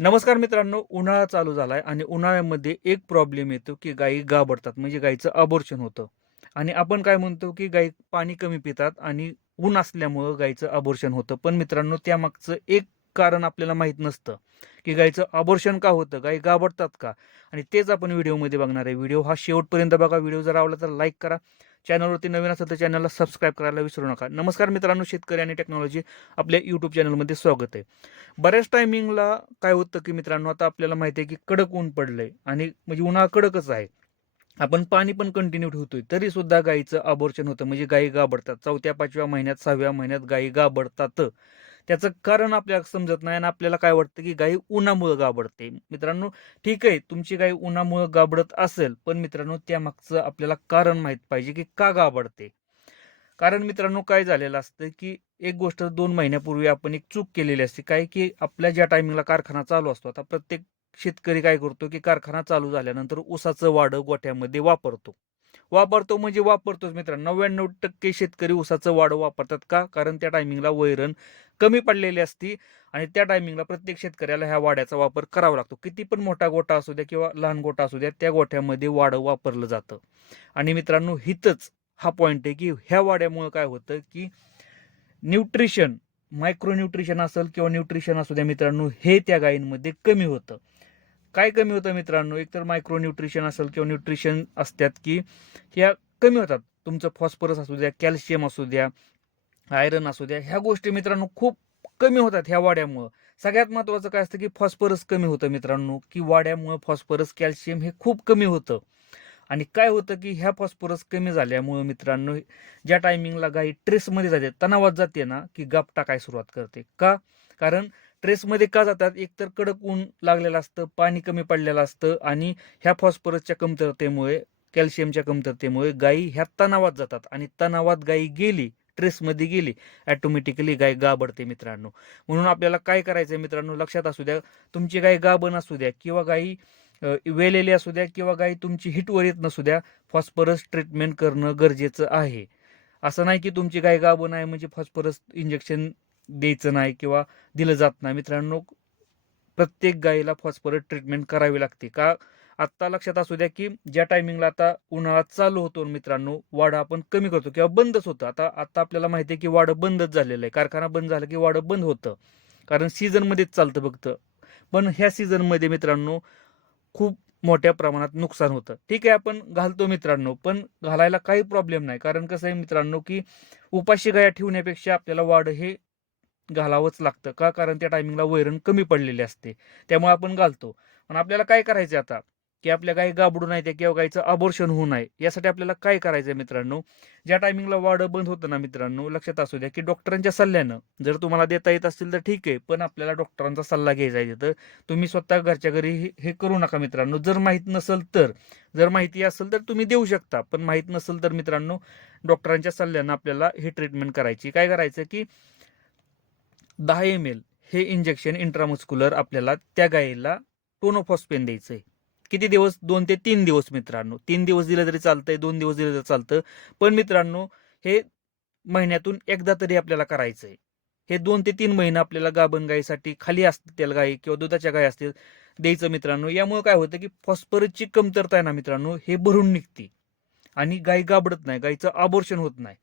नमस्कार मित्रांनो, उन्हाळा चालू झालाय आणि उन्हाळ्यामध्ये एक प्रॉब्लेम येतो की गायी गाभडतात म्हणजे गायीचं अबॉर्शन होतं. आणि आपण काय म्हणतो की गायी पाणी कमी पितात आणि ऊन असल्यामुळं गायीचं अबॉर्शन होतं. पण मित्रांनो, त्यामागचं एक कारण आपल्याला माहीत नसतं की गायीचं अबॉर्शन का होतं, गायी गाभडतात का? आणि तेच आपण व्हिडिओमध्ये बघणार आहे. व्हिडिओ हा शेवटपर्यंत बघा. व्हिडिओ जर आवडला तर लाईक करा. चॅनलवरती नवीन असेल तर चॅनलला सबस्क्राईब करायला विसरू नका. नमस्कार मित्रांनो, शेतकरी आणि टेक्नॉलॉजी आपल्या यूट्यूब चॅनलमध्ये स्वागत आहे. बऱ्याच टायमिंगला काय होतं की मित्रांनो, आता आपल्याला माहिती आहे की कडक ऊन पडलंय आणि म्हणजे उन्हाळा कडकच आहे. आपण पाणी पण कंटिन्यू ठेवतोय तरी सुद्धा गायीचं अबॉर्शन होतं म्हणजे गायी गाभडतात. 4थ्या-5व्या महिन्यात 6व्या महिन्यात गायी गाभडतात. त्याचं कारण आपल्याला समजत नाही आणि आपल्याला काय वाटतं की गायी उन्हामुळे गाभडते. मित्रांनो, ठीक आहे, तुमची गाय उन्हामुळे गाभडत असेल, पण मित्रांनो त्यामागचं आपल्याला कारण माहित पाहिजे की का गाभडते. कारण मित्रांनो, काय झालेलं असतं की एक गोष्ट 2 महिन्यापूर्वी आपण एक चूक केलेली असते. काय की आपल्या ज्या टायमिंगला कारखाना चालू असतो, आता प्रत्येक शेतकरी काय करतो की कारखाना चालू झाल्यानंतर ऊसाचं वाढ गोठ्यामध्ये वापरतो. वापरतो म्हणजे वापरतोच मित्रांनो. 99% शेतकरी ऊसाचं वाढ वापरतात का? कारण त्या टायमिंगला वैरण कमी पडलेली असती आणि त्या टायमिंगला प्रत्येक शेतकऱ्याला ह्या वाड्याचा वापर करावा लागतो. किती पण मोठा गोठा असू द्या किंवा लहान गोठा असू द्या, त्या गोठ्यामध्ये वाढ वापरलं जातं. आणि मित्रांनो, हिथंच हा पॉइंट आहे की ह्या वाड्यामुळे काय होतं की न्यूट्रिशन, मायक्रो न्यूट्रिशन असेल किंवा न्यूट्रिशन असू द्या मित्रांनो, हे त्या गायींमध्ये कमी होतं. काय कमी होतं मित्रांनो? एकतर मायक्रो न्यूट्रिशन असेल किंवा न्यूट्रिशन असतात की ह्या कमी होतात. तुमचं फॉस्फरस असू द्या, कॅल्शियम असू द्या, आयर्न असू द्या, ह्या गोष्टी मित्रांनो खूप कमी होतात ह्या वाड्यामुळं. सगळ्यात महत्त्वाचं काय असतं की फॉस्फरस कमी होतं मित्रांनो, की वाड्यामुळं फॉस्फरस, कॅल्शियम हे खूप कमी होतं. आणि काय होतं की ह्या फॉस्फरस कमी झाल्यामुळं मित्रांनो, ज्या टायमिंगला गाई ट्रेसमध्ये जाते, तणावात जाते ना, की गाप टाकायला सुरुवात करते. का? कारण ट्रेसमध्ये का जातात? एकतर कडक ऊन लागलेलं असतं, पाणी कमी पडलेलं असतं आणि ह्या फॉस्फरसच्या कमतरतेमुळे, कॅल्शियमच्या कमतरतेमुळे गायी ह्या तणावात जातात आणि तणावात गायी गेली, ट्रेसमध्ये गेली, ऑटोमॅटिकली गाय गाभडते मित्रांनो. म्हणून आपल्याला काय करायचं आहे मित्रांनो, लक्षात असू द्या, तुमची गाय गाभण असू द्या किंवा गायी वेलेली असू द्या किंवा गाय तुमची हिटवर येत नसू द्या, फॉस्फरस ट्रीटमेंट करणं गरजेचं आहे. असं नाही की तुमची गाय गाभण आहे म्हणजे फॉस्फरस इंजेक्शन द्यायचं नाही किंवा दिलं जात नाही. मित्रांनो, प्रत्येक गायीला फॉस्फरस ट्रीटमेंट करावी लागते. का? आत्ता लक्षात असू द्या की ज्या टायमिंगला आता उन्हाळा चालू होतो मित्रांनो, वाडं आपण कमी करतो किंवा बंदच होतं. आता आता आपल्याला माहिती आहे की वाडं बंदच झालेलं आहे. कारखाना बंद झाला की वाडं बंद होतं. कारण सीझनमध्येच चालतं फक्त. पण ह्या सीझनमध्ये मित्रांनो खूप मोठ्या प्रमाणात नुकसान होतं. ठीक आहे, आपण घालतो मित्रांनो, पण घालायला काही प्रॉब्लेम नाही. कारण कसं आहे मित्रांनो, की उपाशी गाया ठेवण्यापेक्षा आपल्याला वाढ हे घालावंच लागतं. का? कारण त्या टायमिंगला वैरण कमी पडलेली असते. त्यामुळे आपण घालतो. पण आपल्याला काय करायचं आता, की आपल्या गायी गाभडू नये किंवा गायीचं अबॉर्शन होऊ नये, यासाठी आपल्याला काय करायचं मित्रांनो, ज्या टायमिंगला वाढ बंद होतं ना मित्रांनो, लक्षात असू द्या, की डॉक्टरांच्या सल्ल्यानं जर तुम्हाला देता येत असतील तर ठीक आहे. पण आपल्याला डॉक्टरांचा सल्ला घ्यायचा आहे तिथं. तुम्ही स्वतः घरच्या घरी हे करू नका मित्रांनो. जर माहीत नसेल तर, जर माहिती असेल तर तुम्ही देऊ शकता. पण माहीत नसेल तर मित्रांनो, डॉक्टरांच्या सल्ल्यानं आपल्याला ही ट्रीटमेंट करायची. काय करायचं की 10 ml हे इंजेक्शन इंट्रामस्क्युलर आपल्याला त्या गायीला टोनोफॉस्फेन द्यायचं आहे. किती दिवस? 2 ते 3 दिवस मित्रांनो. 3 दिवस दिलं तरी चालतंय, 2 दिवस दिलं तरी चालतं. पण मित्रांनो, हे महिन्यातून एकदा तरी आपल्याला करायचं आहे. हे 2 ते 3 महिने आपल्याला गाभण गायीसाठी, खाली असतील गायी किंवा दुधाच्या गायी असतील, द्यायचं मित्रांनो. यामुळे काय होतं की फॉस्फरसची कमतरता आहे ना मित्रांनो, हे भरून निघते आणि गाय गाभडत नाही, गायीचं अबॉर्शन होत नाही.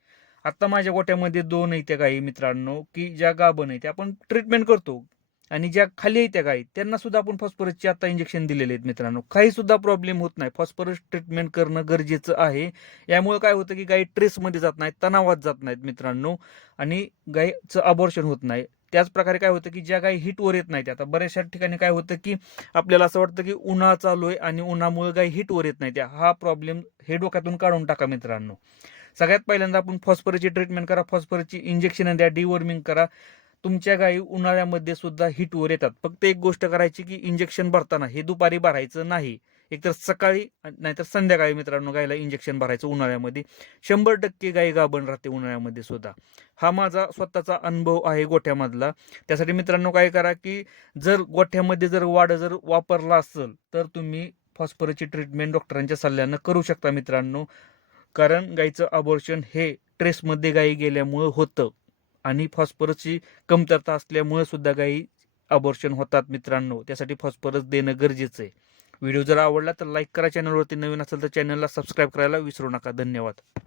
आता माझ्या गोट्यामध्ये 2 आहेत त्या गायी मित्रांनो, की ज्या गाभण आहेत, त्या आपण ट्रीटमेंट करतो आणि ज्या खाली आहेत त्या गायी, त्यांना सुद्धा आपण फॉस्फरसचे आता इंजेक्शन दिलेले आहेत मित्रांनो. काही सुद्धा प्रॉब्लेम होत नाही. फॉस्फरस ट्रीटमेंट करणं गरजेचं आहे. यामुळे काय होतं की गायी ट्रेसमध्ये जात नाहीत, तणावात जात नाहीत मित्रांनो आणि गायीचं अबॉर्शन होत नाही. त्याच प्रकारे काय होतं की ज्या गायी हिटवर येत नाहीत, आता बऱ्याचशा ठिकाणी काय होतं की आपल्याला असं वाटतं की उन्हाळा चालू आहे आणि उन्हामुळे गायी हिटवर येत नाहीत. हा प्रॉब्लेम हे डोक्यातून काढून टाका मित्रांनो. सगळ्यात पहिल्यांदा आपण फॉस्फरसची ट्रीटमेंट करा, फॉस्फरसची इंजेक्शन द्या, डिवॉर्मिंग करा. तुमच्या गायी उन्हाळ्यामध्ये सुद्धा हिटवर येतात. फक्त एक गोष्ट करायची की इंजेक्शन भरताना हे दुपारी भरायचं नाही. एकतर सकाळी नाहीतर संध्याकाळी मित्रांनो गायीला इंजेक्शन भरायचं उन्हाळ्यामध्ये. 100% गायी गाभण राहते उन्हाळ्यामध्ये सुद्धा. हा माझा स्वतःचा अनुभव आहे गोठ्यामधला. त्यासाठी मित्रांनो काय करा की जर गोठ्यामध्ये जर वाढ जर वापरला असेल तर तुम्ही फॉस्फरसची ट्रीटमेंट डॉक्टरांच्या सल्ल्यानं करू शकता मित्रांनो. कारण गायीचं अबॉर्शन हे ट्रेसमध्ये गायी गेल्यामुळं होतं आणि फॉस्फरसची कमतरता असल्यामुळे सुद्धा गायी अबॉर्शन होतात मित्रांनो. त्यासाठी फॉस्फरस देणं गरजेचं आहे. व्हिडिओ जर आवडला तर लाईक करा. चॅनलवरती नवीन असेल तर चॅनलला सबस्क्राईब करायला विसरू नका. धन्यवाद.